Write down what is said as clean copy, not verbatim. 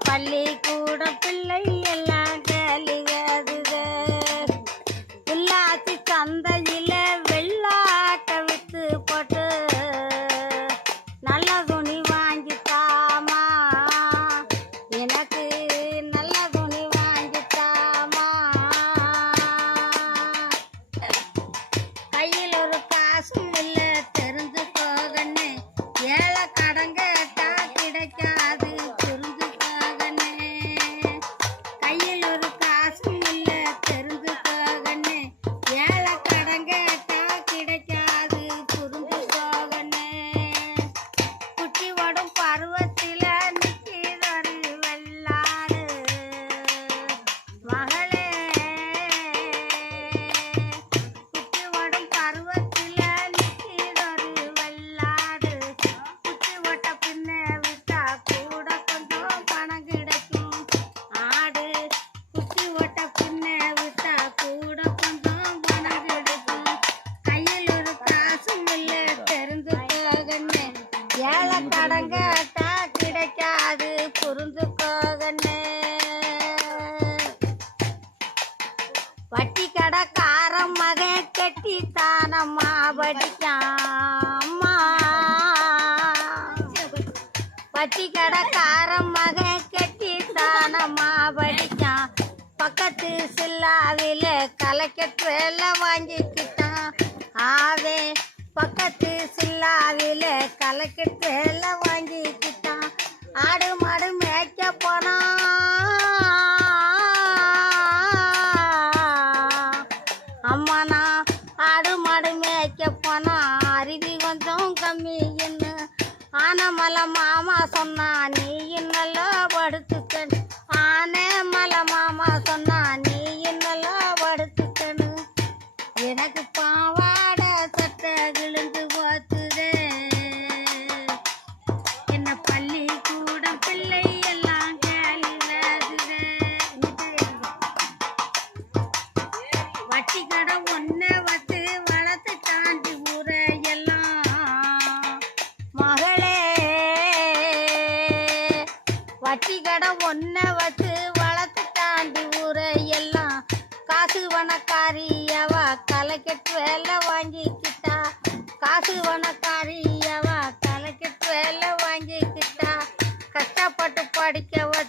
பள்ளிக்கூட பிள்ளை எல்லாம் கேளுக புள்ளாச்சி சந்தையில வெள்ளாட்ட வித்து போட்டு நல்ல துணி வாங்கித்தாமா எனக்கு நல்ல துணி வாங்கித்தாமா கையில் ஒரு காசும் இல்லை தெரிஞ்சு போகன்னு ஏழை கடன் கேட்டா கிடைக்காது புரிஞ்சு போகன்னு கையில் ஒரு காசும் இல்லை தெரிஞ்சு போகன்னு ஏழை கடன் கேட்டா கிடைக்காது புரிஞ்சு போகன்னு குட்டி ஓடும் பருவத்தில நிற்கிறொரு வெள்ளாடு மகளே குட்டி ஓடும் பருவத்தில நிற்கிறொரு வெள்ளாடு குட்டி ஓட்ட பின்ன விட்டா கூட கொஞ்சம் பணம் கிடைக்கும் ஆடு குட்டி ஓட்ட பின்ன விட்டா கூட கொஞ்சம் பணம் கிடைக்கும் கையில் ஒரு காசும் இல்லை தெரிஞ்சு போகன்னு ஏழை கடன் கேட்டா கிடைக்காது புரிஞ்சுக்கோகன்னு வட்டி கடைக்காரன் மகன் கட்டி தானம்மா படிக்காம்மா வட்டி கடைக்காரன் மகன் கட்டி தானம்மா படிக்கான் பக்கத்து சில்லாவில கலெக்டர் வேலை வாங்கிக்கிட்டான் ஆவே பக்கத்து சில்லாவில கலெக்டர் வேலை வாங்கிக்கிட்டான் ஆடு மாடு மேய்க்க போனான் அம்மா நான் ஆடு மாடு மேய்க்க போனா அருவி கொஞ்சம் கம்மின்னு ஆனமலை மாமா சொன்னா நீ இன்னெல்லாம் படுத்துக்கணும் ஆனே மலை மாமா சொன்னா நீ இன்னெல்லாம் படுத்துக்கணும் எனக்கு பாவாடை சட்டை கிழிஞ்சு போத்துதே என்ன பள்ளிக்கூடம் பிள்ளை எல்லாம் கேளுதே வட்டி கடை ஒன்ன வச்சு வளர்த்து தாண்டி ஊரையெல்லாம் மகளே வட்டி கடை ஒன்ன வச்சு வளர்த்து தாண்டி ஊரையெல்லாம் காசு வனக்காரியவ கலெக்டர் வேலை வாங்கிக்கிட்டா காசு வனக்காரியவ கலெக்டர் வேலை வாங்கிக்கிட்டா கஷ்டப்பட்டு படிக்க வச்சு